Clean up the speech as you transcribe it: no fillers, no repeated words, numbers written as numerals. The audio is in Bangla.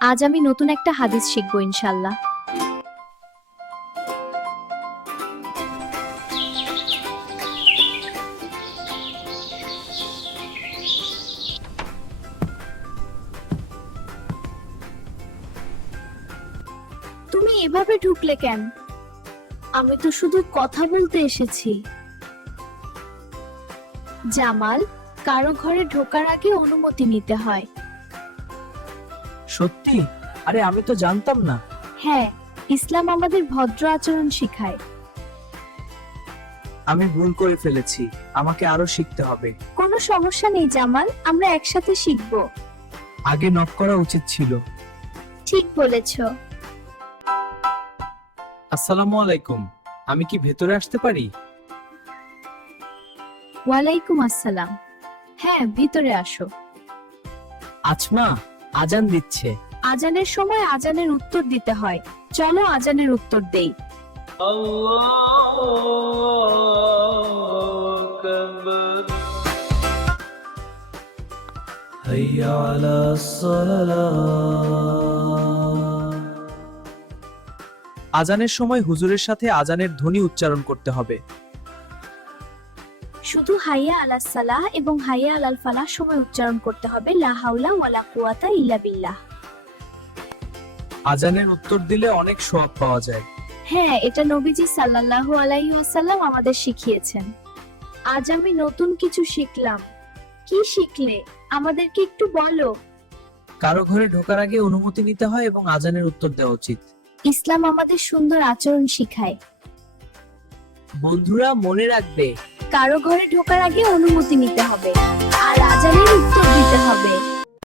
আজ আমি নতুন একটা হাদিস শিখবো ইনশাল্লাহ। তুমি এভাবে ঢুকলে কেন? আমি তো শুধু কথা বলতে এসেছি। জামাল, কারো ঘরে ঢোকার আগে অনুমতি নিতে হয়। সত্যি? আরে আমি তো জানতাম না। হ্যাঁ, ইসলাম আমাদের ভদ্র আচরণ শিখায়। আমি ভুল করে ফেলেছি, আমাকে আরো শিখতে হবে। কোনো সমস্যা নেই জামাল, আমরা একসাথে শিখবো। আগে নক করা উচিত ছিল। ঠিক বলেছো। আসসালামু আলাইকুম, আমি কি ভেতরে আসতে পারি? ওয়ালাইকুম আসসালাম। হ্যাঁ, ভিতরে আসো। আজমা, আজান দিচ্ছে। আজানের সময় আজানের উত্তর দিতে হয়। চলো আজানের উত্তর দেই। আজানের সময় হুজুরের সাথে আজানের ধ্বনি উচ্চারণ করতে হবে। শুধু হাইয়া আলাস সালাহ এবং হাইয়া আলাল ফালাহ সময় উচ্চারণ করতে হবে লা হাওলা ওয়ালা কুওয়াতা ইল্লা বিল্লাহ। আজানের উত্তর দিলে অনেক সওয়াব পাওয়া যায়। হ্যাঁ, এটা নবীজি সাল্লাল্লাহু আলাইহি ওয়াসাল্লাম আমাদের শিখিয়েছেন। আজ আমি নতুন কিছু শিখলাম। কি শিখলে? আমাদেরকে একটু বলো। কারো ঘরে ঢোকার আগে অনুমতি নিতে হয় এবং আজানের উত্তর দেওয়া উচিত। ইসলাম আমাদের সুন্দর আচরণ শিখায়। বন্ধুরা মনে রাখবে, কারো ঘরে ঢোকার আগে অনুমতি নিতে হবে আর আজানের উত্তর দিতে হবে।